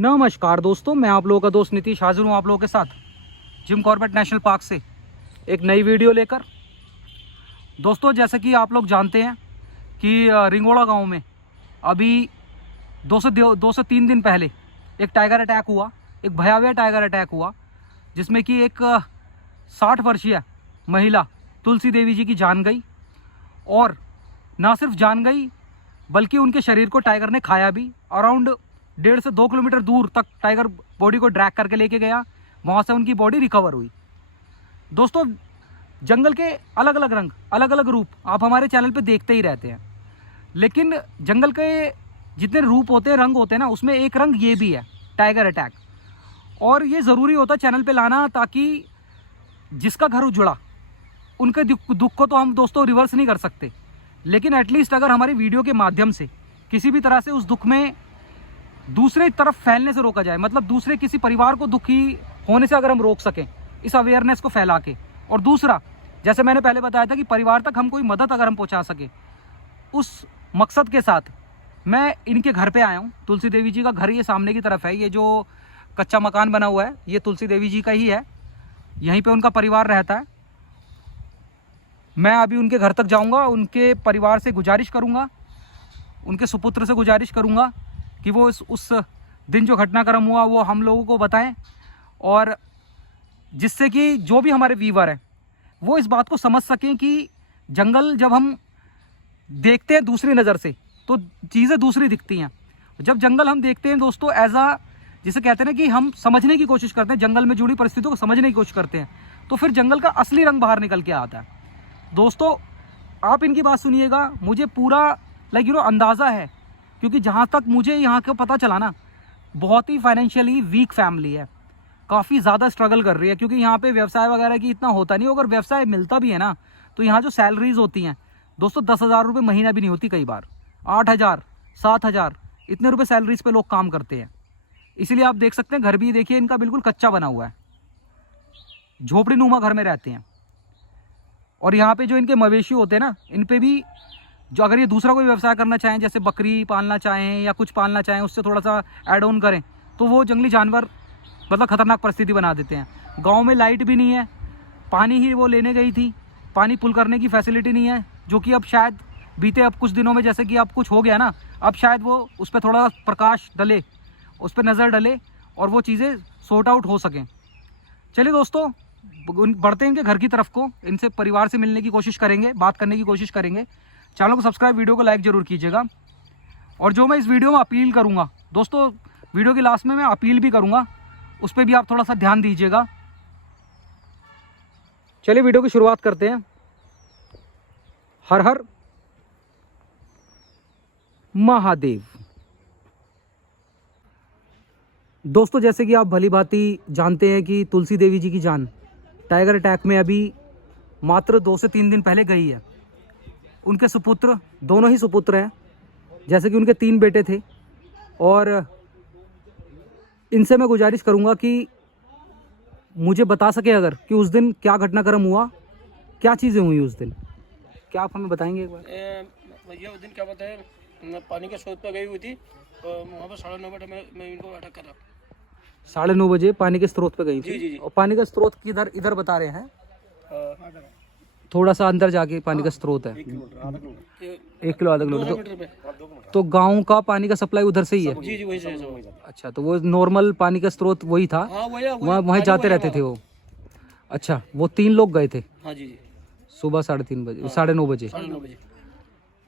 नमस्कार दोस्तों, मैं आप लोगों का दोस्त नीतीश हाजिर हूँ आप लोगों के साथ जिम कॉर्बेट नेशनल पार्क से एक नई वीडियो लेकर। दोस्तों, जैसे कि आप लोग जानते हैं कि रिंगोड़ा गांव में अभी 2 से 3 दिन पहले एक टाइगर अटैक हुआ, एक भयावह टाइगर अटैक हुआ, जिसमें कि एक 60 वर्षीय महिला तुलसी देवी जी की जान गई। और ना सिर्फ जान गई बल्कि उनके शरीर को टाइगर ने खाया भी। अराउंड 1.5 से 2 किलोमीटर दूर तक टाइगर बॉडी को ड्रैग करके लेके गया, वहाँ से उनकी बॉडी रिकवर हुई। दोस्तों, जंगल के अलग अलग रंग, अलग अलग रूप आप हमारे चैनल पे देखते ही रहते हैं, लेकिन जंगल के जितने रूप होते हैं, रंग होते हैं ना, उसमें एक रंग ये भी है, टाइगर अटैक। और ये ज़रूरी होता है चैनल पे लाना, ताकि जिसका घर उजड़ा उनके दुख को तो हम दोस्तों रिवर्स नहीं कर सकते, लेकिन एटलीस्ट अगर हमारी वीडियो के माध्यम से किसी भी तरह से उस दुख में दूसरे तरफ फैलने से रोका जाए, मतलब दूसरे किसी परिवार को दुखी होने से अगर हम रोक सकें इस अवेयरनेस को फैला के। और दूसरा, जैसे मैंने पहले बताया था कि परिवार तक हम कोई मदद अगर हम पहुंचा सके, उस मकसद के साथ मैं इनके घर पे आया हूं। तुलसी देवी जी का घर ये सामने की तरफ है, ये जो कच्चा मकान बना हुआ है ये तुलसी देवी जी का ही है, यहीं पे उनका परिवार रहता है। मैं अभी उनके घर तक जाऊंगा, उनके परिवार से गुजारिश करूंगा, उनके सुपुत्र से गुजारिश करूंगा कि वो उस दिन जो घटनाक्रम हुआ वो हम लोगों को बताएं, और जिससे कि जो भी हमारे व्यूअर हैं वो इस बात को समझ सकें कि जंगल जब हम देखते हैं दूसरी नज़र से तो चीज़ें दूसरी दिखती हैं। जब जंगल हम देखते हैं दोस्तों एज आ, जिसे कहते हैं ना कि हम समझने की कोशिश करते हैं, जंगल में जुड़ी परिस्थितियों को समझने की कोशिश करते हैं, तो फिर जंगल का असली रंग बाहर निकल के आता है। दोस्तों, आप इनकी बात सुनिएगा, मुझे पूरा अंदाज़ा है, क्योंकि जहाँ तक मुझे यहाँ का पता चला ना, बहुत ही फाइनेंशियली वीक फैमिली है, काफ़ी ज़्यादा स्ट्रगल कर रही है, क्योंकि यहाँ पे व्यवसाय वगैरह की इतना होता नहीं। अगर व्यवसाय मिलता भी है ना, तो यहाँ जो सैलरीज होती हैं दोस्तों 10,000 रुपये महीना भी नहीं होती, कई बार 8,000 7,000 इतने रुपये सैलरीज पे लोग काम करते हैं। इसीलिए आप देख सकते हैं घर भी देखिए इनका बिल्कुल कच्चा बना हुआ है, झोपड़ी नुमा घर में रहते हैं। और यहाँ पे जो इनके मवेशी होते हैं ना, इन पे भी जो अगर ये दूसरा कोई व्यवसाय करना चाहें, जैसे बकरी पालना चाहें या कुछ पालना चाहें, उससे थोड़ा सा ऐड ऑन करें, तो वो जंगली जानवर मतलब ख़तरनाक परिस्थिति बना देते हैं। गांव में लाइट भी नहीं है, पानी ही वो लेने गई थी, पानी पुल करने की फैसिलिटी नहीं है, जो कि अब शायद बीते अब कुछ दिनों में जैसे कि अब कुछ हो गया ना, अब शायद वो उस पर थोड़ा प्रकाश डले, उस पर नज़र डले और वो चीज़ें सॉर्ट आउट हो सकें। चलिए दोस्तों, बढ़ते हैं इनके घर की तरफ को, इनसे परिवार से मिलने की कोशिश करेंगे, बात करने की कोशिश करेंगे। चैनल को सब्सक्राइब, वीडियो को लाइक जरूर कीजिएगा। और जो मैं इस वीडियो में अपील करूंगा दोस्तों, वीडियो के लास्ट में मैं अपील भी करूंगा, उस पर भी आप थोड़ा सा ध्यान दीजिएगा। चलिए वीडियो की शुरुआत करते हैं। हर हर महादेव। दोस्तों, जैसे कि आप भली भांति जानते हैं कि तुलसी देवी जी की जान टाइगर अटैक में अभी मात्र 2 से 3 दिन पहले गई है। उनके सुपुत्र, दोनों ही सुपुत्र हैं, जैसे कि उनके 3 बेटे थे, और इनसे मैं गुजारिश करूंगा कि मुझे बता सके अगर कि उस दिन क्या घटनाक्रम हुआ, क्या चीज़ें हुई उस दिन, क्या आप हमें बताएंगे एक बार? भैया उस दिन क्या बताया, मैं पानी के स्रोत पर गई हुई थी, तो वहाँ पर 9:30 बजे मैं इनको अटैक करा। 9:30 बजे पानी के स्रोत पे गई थी? जी। और पानी का स्रोत किधर, इधर बता रहे हैं? थोड़ा सा अंदर जाके पानी का स्रोत है, 1 किलो आधा किलोमीटर। तो गांव का पानी का सप्लाई उधर से ही है? जी वही से। अच्छा, तो वो नॉर्मल पानी का स्रोत वही था? वहाँ जाते रहते थे वो? अच्छा, वो 3 लोग गए थे? हाँ जी। सुबह 3:30 बजे, 9:30 बजे। 9:30 बजे।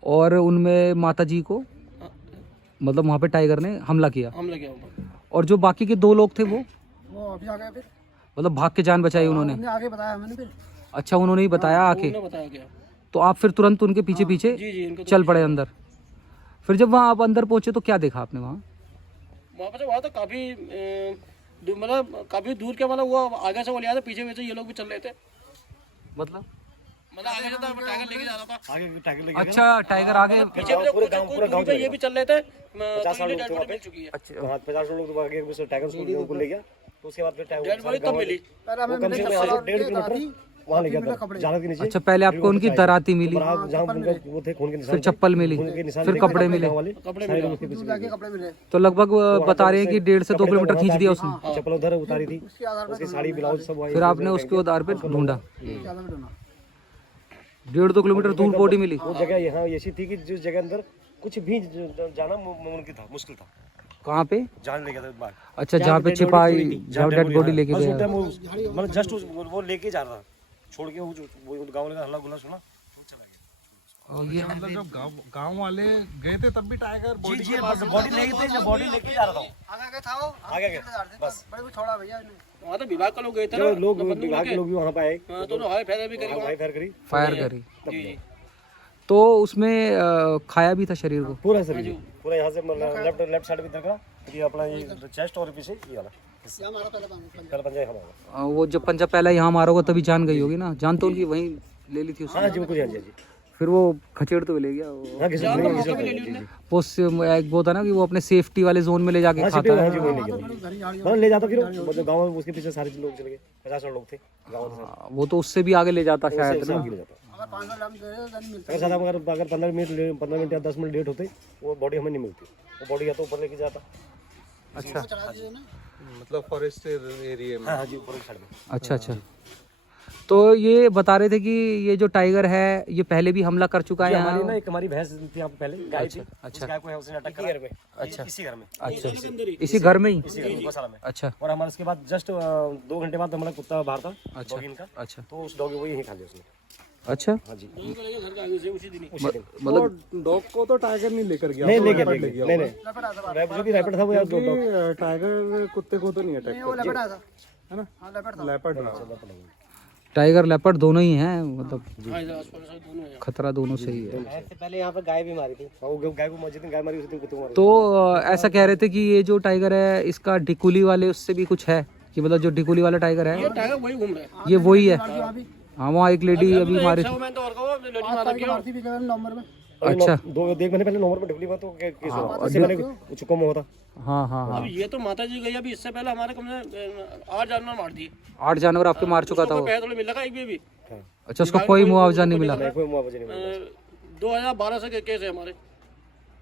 और उनमें माता जी को मतलब वहाँ पे टाइगर ने हमला किया? और जो बाकी के 2 लोग थे वो अभी आ गए, फिर मतलब भाग के जान बचाई उन्होंने? आगे बताया मैंने फिर। अच्छा, उन्होंने ही बताया आके? बताया गया। तो आप फिर तुरंत उनके पीछे पीछे चल पड़े अंदर? फिर जब वहाँ आप अंदर पहुंचे तो क्या देखा आपने वहाँ? वहाँ तो काफी मतलब काफी दूर के, मतलब वो आगे से वो लिया था, पीछे पीछे ये लोग भी चल रहे थे। मतलब आगे से था, टाइगर लेके जा रहा था। आगे टाइगर लेके, अच्छा, टाइगर आगे पीछे पूरे गांव पे ये भी चल रहे थे। 50 लोग मिल चुकी है। अच्छा, 50 लोग तो आगे टाइगर को ले गया, तो उसके बाद फिर डेड बॉडी तब मिली। 1.5 किलोमीटर वहाँ ले गया था जाल के नीचे। अच्छा, पहले आपको उनकी दराती मिली, जहाँ उनका वो थे खून के निशान, फिर चप्पल मिली, खून के निशान फिर देखे, कपड़े मिले। गाँव वाले सारे लोग उसके पीछे जाके कपड़े मिले। तो लगभग बता रहे हैं कि 1.5 से 2 किलोमीटर खींच दिया उसने। चप्पल उधर उतारी थी, उसकी साड़ी ब्लाउज सब वहीं। फिर आपने उसके आधार पे ढूंढा, 1.5-2 किलोमीटर दूर बॉडी मिली। वो जगह यहाँ ऐसी थी कि जिस जगह अंदर कुछ भी जाना मुमकिन था, मुश्किल था। कहाँ पे? जान ले गया था बाहर। अच्छा, जहाँ पे छिपाई, जहाँ डेड बॉडी लेके बस उस गया। टाइम मतलब जस्ट वो लेके जा रहा था, छोड़ के वो गाँव वाले का हल्ला गुल्ला सुना वो चला गया। और ये मतलब जब गांव वाले गए थे तब भी टाइगर बॉडी जी बस बॉडी लेके थे, बॉडी लेके जा रहा था, आगे था वो, आगे गया बस। बड़े को छोड़ा भैया इन्हें। वहाँ तो विभाग के लोग गए थे ना, जो लोग विभाग के लोग भी वहाँ पे आए, हाँ, तो हाई फैर भी करी भाई फायर करी, फायर करी। जी जी। तो उसमें खाया भी था शरीर को। पूरा शरीर पूरा यहाँ से लेफ्ट साइड भी देखा, ये अपना ये चेस्ट और पीछे ये वाला पहला पंजा हमारा। वो जब पंजा पहला यहाँ मारा होगा तभी जान गई होगी ना, जान तो उनकी वहीं ले ली थी उसने। हाँ जी कुछ, हाँ जी फिर वो खचेड़ तो ले गया वो। हाँ किसी ने वो एक वो था ना कि वो अपने सेफ्टी वाले जोन में ले जाके खाता है। मतलब ले जाता, फिर मतलब गाँव में उसके पीछे सारे लोग चले गए, 50 लोग थे गाँव से। वो तो उससे भी आगे ले जाता शायद ना। अगर ज़्यादा अगर 15 मिनट या 10 मिनट लेट होते वो बॉडी हमें नहीं मिलती, वो बॉडी या तो ऊपर लेके जाता। अच्छा मतलब फॉरेस्ट एरिया में। हाँ जी ऊपर साइड में। अच्छा अच्छा। तो ये बता रहे थे कि ये जो टाइगर है ये पहले भी हमला कर चुका है हमारी ना यहाँ। एक हमारी भैंस थी यहाँ पे पहले, गाय थी। अच्छा। उस गाय को है उसने अटैक किया। अच्छा। इसी घर में, अच्छा, इसी घर में ही। इसी घर में गौशाला में। अच्छा और हमारे उसके बाद जस्ट 2 घंटे बाद हमारा कुत्ता बाहर था, अच्छा डॉगी इनका, अच्छा तो उस डॉगी को यही खा लिया उसने। अच्छा। हाँ जी घर के आगे से उसी दिन ही। उसी दिन। मतलब डॉग को तो टाइगर नहीं लेकर गया, नहीं तो लेके leopard ले गया नहीं होगा। नहीं जो भी रैपिड था वो यार क्योंकि टाइगर कुत्ते को तो नहीं अटैक करता है ना, लेपर्ड टाइगर लेपर्ड दोनों ही हैं, मतलब हाँ, इधर आस-पास सब दोनों हैं। खतरा दोनों से ही है। इससे पहले यहाँ पे गाय भी मारी थी, वो गाय को जिस दिन गाय मारी उस दिन कुत्ते को मारा। तो ऐसा कह रहे थे कि ये जो टाइगर है इसका ढिकुली वाले उससे भी कुछ है, कि मतलब जो ढिकुली वाला टाइगर ये है टाइगर वही घूम रहा है। ये वही है। हाँ, वहाँ एक लेडी अभी मारी। मैं तो और कहूँ, लेडी मार रखी हो। अच्छा। 2 महीने पहले नवंबर में ढुकली हुआ, तो केस हुआ। इससे पहले चुकम होता। हाँ हाँ हाँ। अब ये तो माता जी गई, अभी इससे पहले हमारे कम से 8 जानवर मार दिए। 8 जानवर आपके मार चुका था वो। पैसे थोड़े मिला एक भी अभी। अच्छा, उसका कोई मुआवजा नहीं मिला। नहीं कोई मुआवजा नहीं मिला। 2012 से केस है हमारे।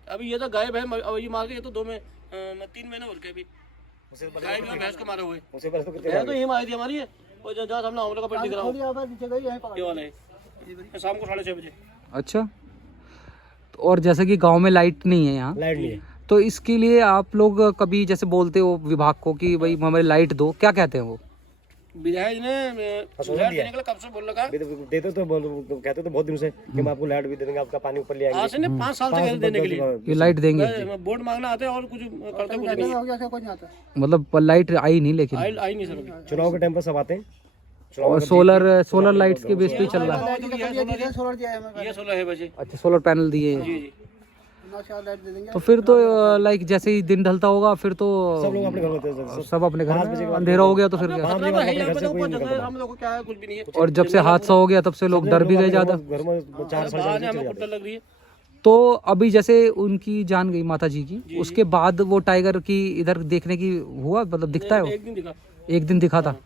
अभी ये तो गायब है, अब ये मार के ये तो 3 महीने हो गए अभी। गाय भी और भैंस को मारे हुए। उससे पहले तो कितने भैंस तो यही मारी थी हमारी है, और जहाँ हमने आंवला का पेड़ दिख रहा हूँ ये वाला है, शाम को 6:30 बजे। अच्छा। तो और जैसे कि गांव में लाइट नहीं है यहाँ, लाइट नहीं है। तो इसके लिए आप लोग कभी जैसे बोलते हो विभाग को कि भाई हमें लाइट दो, क्या कहते हैं वो? विधायक ने लाइट देने के लिए कब से बोल रखा है? देते तो कहते तो बहुत दिन से कि हम आपको लाइट भी दे देंगे, आपका पानी ऊपर ले आएंगे। आज से नहीं 5 साल से कहते देने के लिए। ये लाइट देंगे, बोर्ड मांगना आते हैं और कुछ करते कुछ नहीं। मतलब लाइट आई नहीं, लेकिन आई नहीं सर। चुनाव के टाइम पर सब आते हैं। और सोलर लाइट्स के बेस पे चल रहा है। ये 16 है बजे। अच्छा, सोलर पैनल दिए हैं। जी जी। तो फिर तो लाइक जैसे ही दिन ढलता होगा फिर तो सब लोग अपने घर होते हैं। सब अपने घर में, अंधेरा हो गया तो फिर क्या? खतरा तो है ही, अपने ऊपर जगह है, हम लोग को क्या है, कुछ भी नहीं है। और जब से हादसा हो गया तब से लोग डर भी गए ज्यादा। घर में 4 आज हमें कुछ डर लग रही है। तो अभी जैसे उनकी जान गई माता जी की, उसके बाद वो टाइगर की इधर देखने की हुआ, मतलब दिखता है वो? एक दिन दिखा। एक दिन दिखा था।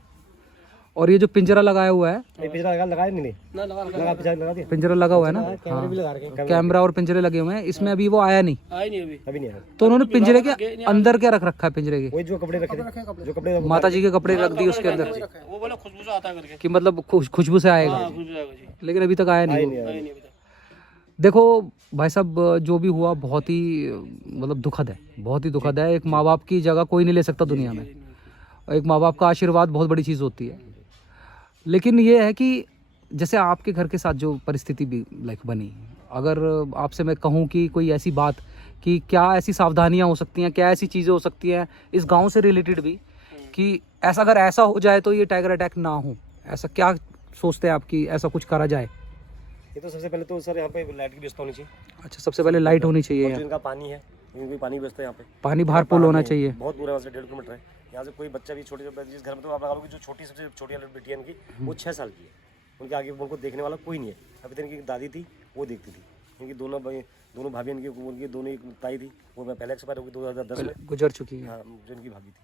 और ये जो पिंजरा लगाया हुआ है, पिछला लगाया नहीं ना लगा लगा पिछला लगा दिया। पिंजरा लगा हुआ है ना, कैमरे भी लगा रखे, कैमरा और पिंजरे लगे हुए हैं, इसमें अभी वो आया नहीं। आई नहीं अभी। अभी नहीं आया। तो उन्होंने पिंजरे के अंदर क्या रख रखा है? पिंजरे के वही जो कपड़े रखे थे, जो कपड़े माता जी के कपड़े रख दिए उसके अंदर, वो बोला खुशबू से आता है करके। कि मतलब खुशबू से आएगा, हाँ, खुशबू आएगा जी। लेकिन अभी तक आया नहीं। आई नहीं अभी तक। देखो भाई साहब, जो भी हुआ बहुत ही मतलब दुखद है, बहुत ही दुखद है। एक माँ बाप की जगह कोई नहीं ले सकता दुनिया में। एक माँ बाप का आशीर्वाद बहुत बड़ी चीज़ होती है। लेकिन ये है कि जैसे आपके घर के साथ जो परिस्थिति भी लाइक बनी, अगर आपसे मैं कहूँ कि कोई ऐसी बात कि क्या ऐसी सावधानियाँ हो सकती हैं, क्या ऐसी चीज़ें हो सकती हैं इस गांव से रिलेटेड भी, कि ऐसा अगर ऐसा हो जाए तो ये टाइगर अटैक ना हो, ऐसा क्या सोचते हैं आप कि ऐसा कुछ करा जाए? ये तो सबसे पहले तो सर यहाँ पे लाइट की व्यवस्था होनी चाहिए। अच्छा, सबसे पहले लाइट होनी चाहिए और जो यहाँ, इनका पानी है, इनकी पानी व्यवस्था यहाँ पे, पानी बाहर पुल होना चाहिए। बहुत दूर है, वहाँ से 1.5 किलोमीटर है। यहाँ से कोई बच्चा भी छोटे जिस घर में, तो आप लगा लो कि जो छोटी सबसे छोटी वाली बेटी है इनकी, वो 6 साल की है। उनके आगे उनको देखने वाला कोई नहीं है। अभी तक इनकी दादी थी, वो देखती थी। इनकी दोनों भाभी, उनकी दोनों एक ताई थी, वो पहले एक्सपायर हो गई 2010 में, गुजर चुकी है। हाँ, जो इनकी भाभी थी।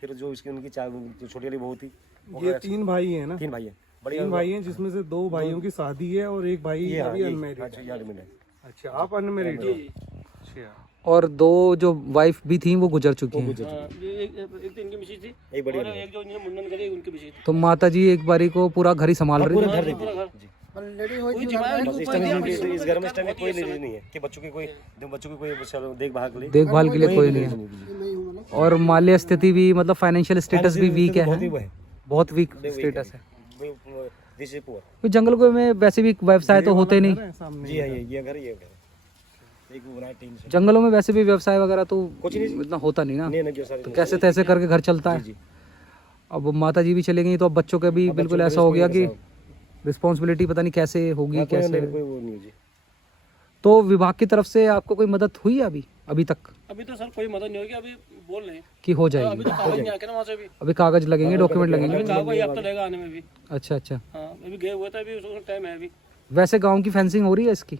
फिर जो इसकी उनकी जो छोटी वाली बहू थी, ये 3 भाई है ना? 3 भाई है। बड़ी 3 भाई हैं जिसमें से 2 भाइयों की शादी है और एक भाई ये अभी हाँ, अनमैरिड अच्छा, है। ये admin है। अच्छा, आप अनमैरिड हो? अच्छा, और 2 जो वाइफ भी थी वो गुजर चुकी हैं। हाँ, ये एक तो इनकी मिसेज थी एक बड़ी और एक जो इन्होंने मुंडन करे उनकी मिसेज थी। तो माता जी एक बारी को पूरा घर ही संभाल रही पूरा थी। घर देखती पूरा है घर जी। कोई जिम्मेदारी बस उनके इस ऊपर टाइम नहीं है, इस घर में इस टाइम में कोई बहुत ही लेडीज नहीं है कि बच्चों की कोई देखभाल के लिए देखभाल के लिए कोई नहीं है। और माली स्थिति भी मतलब फाइनेंशियल स्टेटस भी वीक बहुत ही है, वो है बहुत वीक स्टेटस है। This is poor. तो जंगलों में वैसे भी व्यवसाय तो होते नहीं। है सामने। जी हाँ, ये घर एक वो बना है टीन से। जंगलों में वैसे भी व्यवसाय वगैरह तो कुछ नहीं इतना होता नहीं ना, नहीं ना, सारे तो कैसे तैसे करके घर चलता है। जी। अब माता जी भी चले गई तो अब बच्चों के भी बिल्कुल ऐसा हो गया कि रिस्पॉन्सिबिलिटी पता नहीं कैसे होगी कैसे। कोई वो नहीं है जी। तो विभाग की तरफ से आपको कोई मदद हुई है अभी तक अभी तो सर कोई मदद नहीं होगी, अभी बोल रहे हैं कि हो अभी जाएगी? तो कागज नहीं आके ना वहाँ से भी, अभी कागज लगेंगे, डॉक्यूमेंट अभी लगेंगे। कहा कोई हफ्ता लगेगा आने में भी। अच्छा अच्छा। हाँ अभी गए हुए थे, अभी उसको टाइम है अभी। वैसे गांव की फेंसिंग हो रही है इसकी?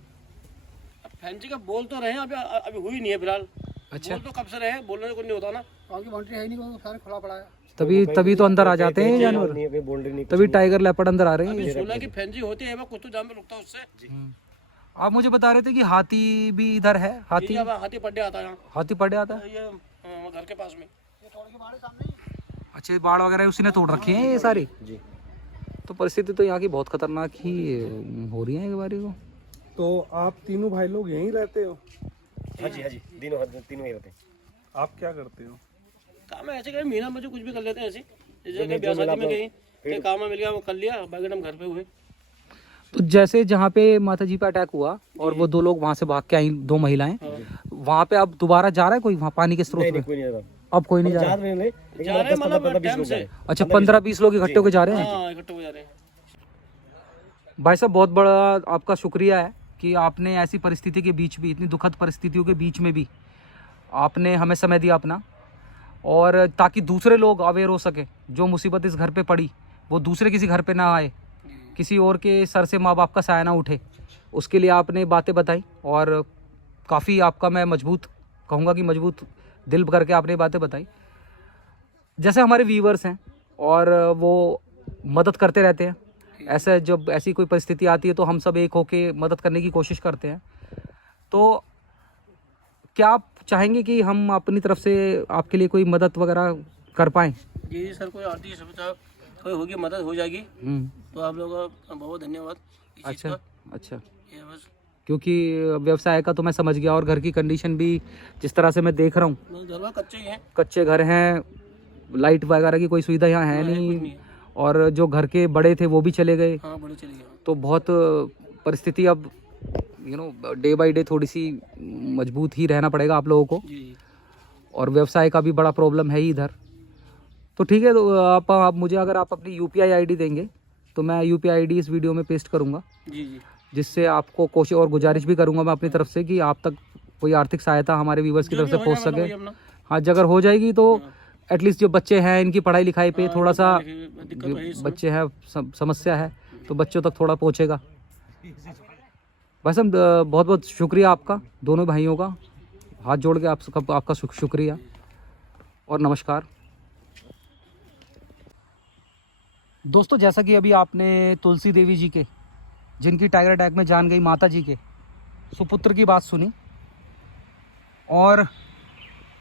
अब फैंसी का बोल तो रहे हैं, अभी हुई नहीं है फिलहाल। अच्छा। बोल तो कब से रहे, बोलने को नहीं होता ना। बाकी बाउंड्री है नहीं, वो सारे खुला पड़ा है। तभी तो अंदर आ जाते हैं जानवर, नहीं है, कोई बाउंड्री नहीं। तभी टाइगर लेपर्ड अंदर आ रहे हैं। अभी सुना कि फैंसी होती है, कुछ तो जान में रुकता है उससे। आप मुझे बता रहे थे कि हाथी भी इधर है। हाथी अब हाथी पड्डे आता है यहाँ, हाथी पड़े आता है। ये घर के पास में। अच्छा, ये बाढ़ वगैरह उसी ने तोड़ रखी है ये सारी जी। तो परिस्थिति तो यहाँ की बहुत खतरनाक ही हो रही है एक बारी को। तो आप तीनों भाई लोग यहीं रहते हो? हाँ जी तीनों ही रहते हैं। आप क्या करते हो? काम है ऐसे कहीं महीना में जो कुछ भी कर लेते हैं ऐसे, जैसे कहीं ब्याह शादी में गई कहीं काम में मिल गया वो कर लिया, बाकी हम घर पे हुए। तो जैसे जहाँ पे माता जी पे अटैक हुआ और वो 2 लोग वहाँ से भाग के आई, 2 महिलाएं, वहाँ पे अब दोबारा जा रहा है कोई वहाँ पानी के स्रोत में? कोई नहीं रहता। अब कोई नहीं जा रहा? जा रहे हैं मतलब टाइम से। अच्छा, 15-20 लोग इकट्ठे होकर जा रहे हैं। हाँ इकट्ठे हो जा रहे हैं। भाई साहब, बहुत बड़ा आपका शुक्रिया है कि आपने ऐसी परिस्थिति के बीच भी, इतनी दुखद परिस्थितियों के बीच में भी आपने हमें समय दिया अपना, और ताकि दूसरे लोग अवेयर हो सके। जो मुसीबत इस घर पे पड़ी वो दूसरे किसी घर पे ना आए, किसी और के सर से माँ बाप का साया ना उठे, उसके लिए आपने बातें बताई। और काफ़ी आपका मैं मजबूत कहूँगा कि मजबूत दिल करके आपने बातें बताई। जैसे हमारे व्यूवर्स हैं और वो मदद करते रहते हैं, ऐसे जब ऐसी कोई परिस्थिति आती है तो हम सब एक होके मदद करने की कोशिश करते हैं। तो क्या आप चाहेंगे कि हम अपनी तरफ से आपके लिए कोई मदद वगैरह कर पाएँ? जी सर, कोई आर्थिक सुविधा कोई होगी, मदद हो जाएगी तो आप लोगों का बहुत धन्यवाद इस चीज़ अच्छा का। अच्छा। ये बस क्योंकि व्यवसाय का तो मैं समझ गया, और घर की कंडीशन भी जिस तरह से मैं देख रहा हूँ, घर कच्चे ही हैं, कच्चे घर हैं, लाइट वगैरह की कोई सुविधा यहाँ है नहीं, और जो घर के बड़े थे वो भी चले गए। हाँ बड़े चले गए। तो बहुत परिस्थिति अब डे बाय डे थोड़ी सी मजबूत ही रहना पड़ेगा आप लोगों को, जी। और व्यवसाय का भी बड़ा प्रॉब्लम है ही इधर। तो ठीक है, तो आप मुझे अगर आप अपनी UPI ID देंगे तो मैं UPI ID इस वीडियो में पेस्ट करूँगा, जी, जिससे आपको कोशिश और गुजारिश भी करूँगा मैं अपनी तरफ से कि आप तक कोई आर्थिक सहायता हमारे व्यूवर्स की तरफ से पहुँच सके। हाँ, अगर हो जाएगी तो एटलीस्ट जो बच्चे हैं इनकी पढ़ाई लिखाई पे थोड़ा सा बच्चे हैं समस्या है, तो बच्चों तक थोड़ा पहुँचेगा। बस हम बहुत बहुत शुक्रिया आपका, दोनों भाइयों का हाथ जोड़ के आपका शुक्रिया और नमस्कार। दोस्तों, जैसा कि अभी आपने तुलसी देवी जी के, जिनकी टाइगर अटैक में जान गई, माता जी के सुपुत्र की बात सुनी, और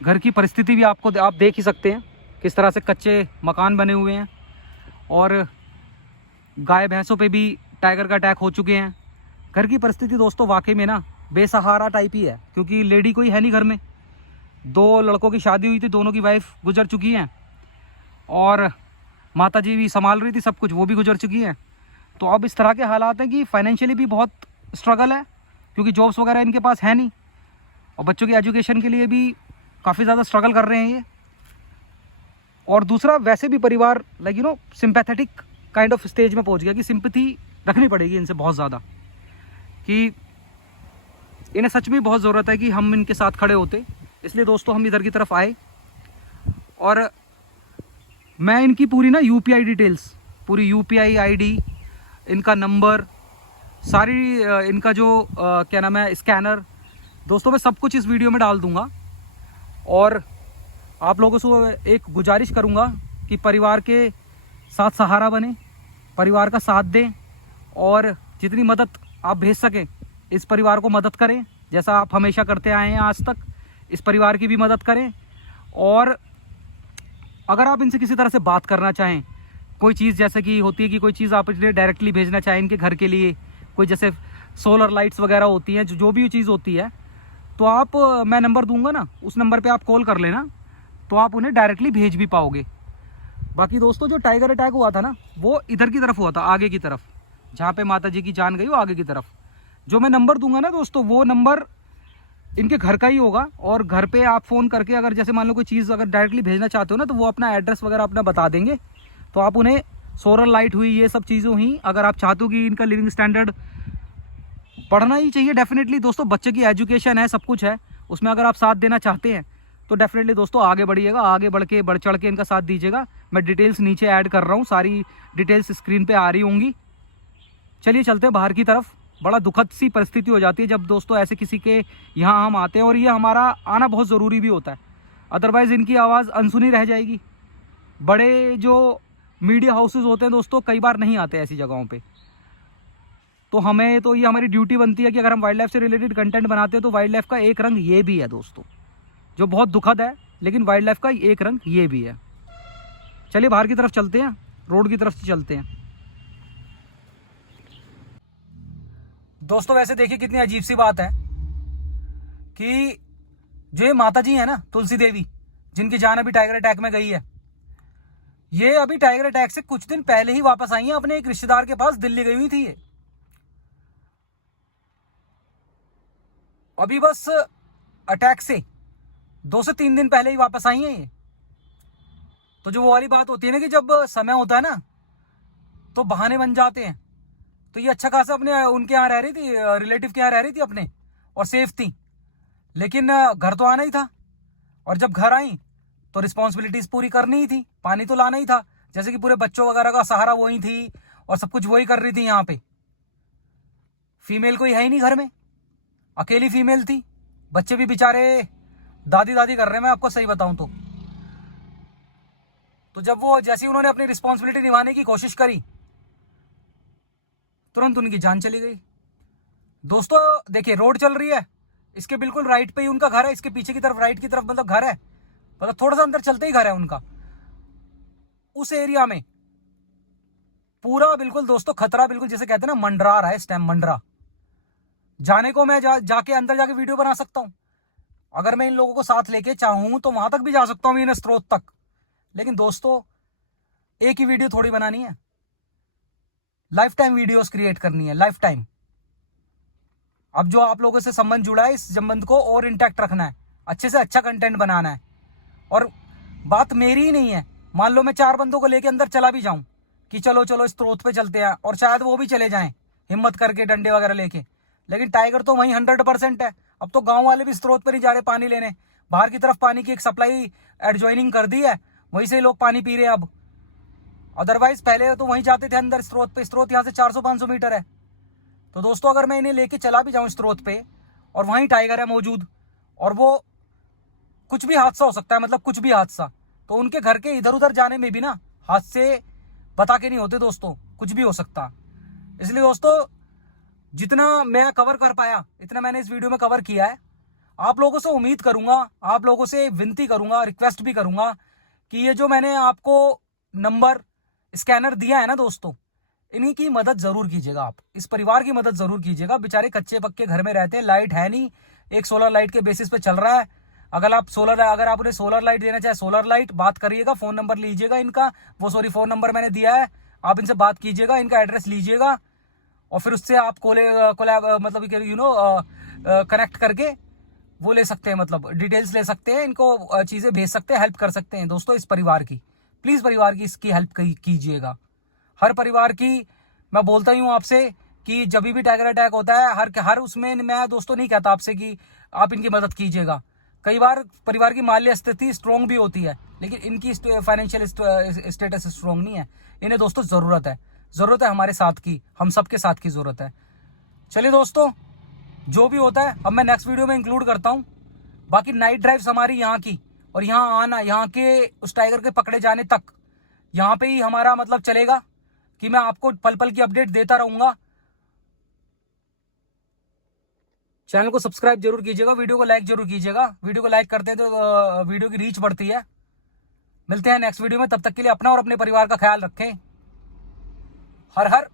घर की परिस्थिति भी आप देख ही सकते हैं किस तरह से कच्चे मकान बने हुए हैं, और गाय भैंसों पे भी टाइगर का अटैक हो चुके हैं। घर की परिस्थिति दोस्तों वाकई में ना बेसहारा टाइप ही है, क्योंकि लेडी कोई है नहीं घर में। 2 लड़कों की शादी हुई थी, दोनों की वाइफ गुजर चुकी हैं, और माता जी भी संभाल रही थी सब कुछ, वो भी गुजर चुकी हैं। तो अब इस तरह के हालात हैं कि फाइनेंशियली भी बहुत स्ट्रगल है, क्योंकि जॉब्स वगैरह इनके पास है नहीं, और बच्चों की एजुकेशन के लिए भी काफ़ी ज़्यादा स्ट्रगल कर रहे हैं ये। और दूसरा, वैसे भी परिवार सिंपैथेटिक काइंड ऑफ स्टेज में पहुंच गया कि सिंपैथी रखनी पड़ेगी इनसे बहुत ज़्यादा, कि इन्हें सच में बहुत ज़रूरत है कि हम इनके साथ खड़े होते। इसलिए दोस्तों हम इधर की तरफ आए, और मैं इनकी पूरी UPI डिटेल्स, पूरी UPI ID, इनका नंबर, सारी इनका जो क्या नाम है, स्कैनर, दोस्तों मैं सब कुछ इस वीडियो में डाल दूंगा। और आप लोगों से एक गुजारिश करूंगा कि परिवार के साथ सहारा बने, परिवार का साथ दें और जितनी मदद आप भेज सकें इस परिवार को मदद करें, जैसा आप हमेशा करते आए हैं आज तक। इस परिवार की भी मदद करें। और अगर आप इनसे किसी तरह से बात करना चाहें, कोई चीज़ जैसे कि होती है कि कोई चीज़ आप इन्हें डायरेक्टली भेजना चाहें इनके घर के लिए, कोई जैसे सोलर लाइट्स वगैरह होती हैं, जो भी चीज़ होती है, तो आप मैं नंबर दूंगा ना, उस नंबर पे आप कॉल कर लेना, तो आप उन्हें डायरेक्टली भेज भी पाओगे। बाकी दोस्तों जो टाइगर अटैक हुआ था ना, वो इधर की तरफ हुआ था, आगे की तरफ, जहाँ पे माता जी की जान गई वो आगे की तरफ। जो मैं नंबर दूंगा ना दोस्तों, वो नंबर इनके घर का ही होगा। और घर पे आप फ़ोन करके अगर जैसे मान लो कोई चीज़ अगर डायरेक्टली भेजना चाहते हो ना, तो वो अपना एड्रेस वगैरह अपना बता देंगे, तो आप उन्हें सोलर लाइट हुई, ये सब चीज़ों ही, अगर आप चाहते हो कि इनका लिविंग स्टैंडर्ड बढ़ना ही चाहिए डेफिनेटली दोस्तों, बच्चे की एजुकेशन है, सब कुछ है, उसमें अगर आप साथ देना चाहते हैं तो डेफिनेटली दोस्तों आगे बढ़िएगा, आगे बढ़ चढ़ के इनका साथ दीजिएगा। मैं डिटेल्स नीचे ऐड कर रहा हूँ, सारी डिटेल्स स्क्रीन पे आ रही होंगी। चलिए चलते हैं बाहर की तरफ। बड़ा दुखद सी परिस्थिति हो जाती है जब दोस्तों ऐसे किसी के यहाँ हम आते हैं, और ये हमारा आना बहुत ज़रूरी भी होता है, अदरवाइज़ इनकी आवाज़ अनसुनी रह जाएगी। बड़े जो मीडिया हाउसेस होते हैं दोस्तों कई बार नहीं आते ऐसी जगहों पे, तो हमें तो ये हमारी ड्यूटी बनती है कि अगर हम वाइल्ड लाइफ से रिलेटेड कंटेंट बनाते हैं तो वाइल्ड लाइफ का एक रंग ये भी है दोस्तों, जो बहुत दुखद है, लेकिन वाइल्ड लाइफ का एक रंग ये भी है। चलिए बाहर की तरफ चलते हैं, रोड की तरफ से चलते हैं। दोस्तों वैसे देखिए कितनी अजीब सी बात है कि जो ये माता जी है ना, तुलसी देवी, जिनकी जान अभी टाइगर अटैक में गई है, ये अभी टाइगर अटैक से कुछ दिन पहले ही वापस आई हैं अपने एक रिश्तेदार के पास, दिल्ली गई हुई थी ये। अभी बस अटैक से 2 से 3 दिन पहले ही वापस आई हैं ये। तो जो वो वाली बात होती है ना कि जब समय होता है ना तो बहाने बन जाते हैं। तो ये अच्छा खासा अपने उनके यहाँ रह रही थी, रिलेटिव के यहाँ रह रही थी अपने, और सेफ थी, लेकिन घर तो आना ही था। और जब घर आई तो रिस्पॉन्सिबिलिटीज पूरी करनी ही थी, पानी तो लाना ही था, जैसे कि पूरे बच्चों वगैरह का सहारा वही थी और सब कुछ वही कर रही थी। यहाँ पे फीमेल कोई है ही नहीं घर में, अकेली फीमेल थी, बच्चे भी बेचारे दादी दादी कर रहे हैं, मैं आपको सही बताऊं तो जब वो जैसे ही उन्होंने अपनी रिस्पॉन्सिबिलिटी निभाने की कोशिश करी, तुरंत उनकी जान चली गई। दोस्तों देखिए रोड चल रही है, इसके बिल्कुल राइट पे ही उनका घर है, इसके पीछे की तरफ राइट की तरफ मतलब घर है, मतलब थोड़ा सा अंदर चलते ही घर है उनका। उस एरिया में पूरा बिल्कुल दोस्तों खतरा, बिल्कुल जैसे कहते हैं ना मंडरा रहा है इस टाइम, मंडरा। जाने को मैं जाके अंदर जाके वीडियो बना सकता हूं, अगर मैं इन लोगों को साथ लेके चाहूं तो वहां तक भी जा सकता हूं, इन स्रोत तक। लेकिन दोस्तों एक ही वीडियो थोड़ी बनानी है, लाइफ टाइम वीडियोस क्रिएट करनी है, लाइफ टाइम। अब जो आप लोगों से संबंध जुड़ा है, इस संबंध को और इंटैक्ट रखना है, अच्छे से अच्छा कंटेंट बनाना है। और बात मेरी ही नहीं है, मान लो मैं 4 बंदों को लेके अंदर चला भी जाऊं कि चलो चलो इस स्रोत पे चलते हैं, और शायद वो भी चले जाएं हिम्मत करके डंडे वगैरह लेके, लेकिन टाइगर तो वहीं 100% है। अब तो गांव वाले भी स्रोत पर नहीं जा रहे पानी लेने, बाहर की तरफ पानी की एक सप्लाई एडजॉइनिंग कर दी है, वहीं से लोग पानी पी रहे हैं अब। अदरवाइज पहले तो वहीं जाते थे अंदर स्रोत पे, स्रोत यहाँ से 400-500 मीटर है। तो दोस्तों अगर मैं इन्हें लेके चला भी जाऊं स्रोत पे और वहीं टाइगर है मौजूद, और वो कुछ भी हादसा हो सकता है, मतलब कुछ भी हादसा, तो उनके घर के इधर उधर जाने में भी ना हादसे बता के नहीं होते दोस्तों, कुछ भी हो सकता। इसलिए दोस्तों जितना मैं कवर कर पाया इतना मैंने इस वीडियो में कवर किया है। आप लोगों से उम्मीद करूंगा, आप लोगों से विनती करूंगा, रिक्वेस्ट भी करूंगा कि ये जो मैंने आपको नंबर स्कैनर दिया है ना दोस्तों, इन्हीं की मदद जरूर कीजिएगा। आप इस परिवार की मदद जरूर कीजिएगा। बेचारे कच्चे पक्के घर में रहते हैं, लाइट है नहीं, एक सोलर लाइट के बेसिस पे चल रहा है। अगर आप उन्हें सोलर लाइट देना चाहे, सोलर लाइट, बात करिएगा, फोन नंबर लीजिएगा इनका, फोन नंबर मैंने दिया है, आप इनसे बात कीजिएगा, इनका एड्रेस लीजिएगा, और फिर उससे आप मतलब कनेक्ट करके वो ले सकते हैं, मतलब डिटेल्स ले सकते हैं, इनको चीज़ें भेज सकते हैं, हेल्प कर सकते हैं दोस्तों। इस परिवार की प्लीज़, परिवार की इसकी हेल्प कीजिएगा। हर परिवार की मैं बोलता ही हूँ आपसे कि जब भी टाइगर अटैक होता है, हर उसमें मैं दोस्तों नहीं कहता आपसे कि आप इनकी मदद कीजिएगा। कई बार परिवार की माली स्थिति स्ट्रॉन्ग भी होती है, लेकिन इनकी फाइनेंशियल स्टेटस स्ट्रॉन्ग नहीं है। इन्हें दोस्तों ज़रूरत है हमारे साथ की, हम सबके साथ की ज़रूरत है। चलिए दोस्तों जो भी होता है अब मैं नेक्स्ट वीडियो में इंक्लूड करता हूँ। बाकी नाइट ड्राइव्स हमारी यहाँ की, और यहाँ आना, यहाँ के उस टाइगर के पकड़े जाने तक यहाँ पे ही हमारा मतलब चलेगा। कि मैं आपको पल पल की अपडेट देता रहूंगा। चैनल को सब्सक्राइब जरूर कीजिएगा, वीडियो को लाइक जरूर कीजिएगा। वीडियो को लाइक करते हैं तो वीडियो की रीच बढ़ती है। मिलते हैं नेक्स्ट वीडियो में, तब तक के लिए अपना और अपने परिवार का ख्याल रखें। हर हर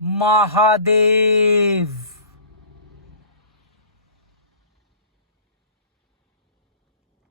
महादेव।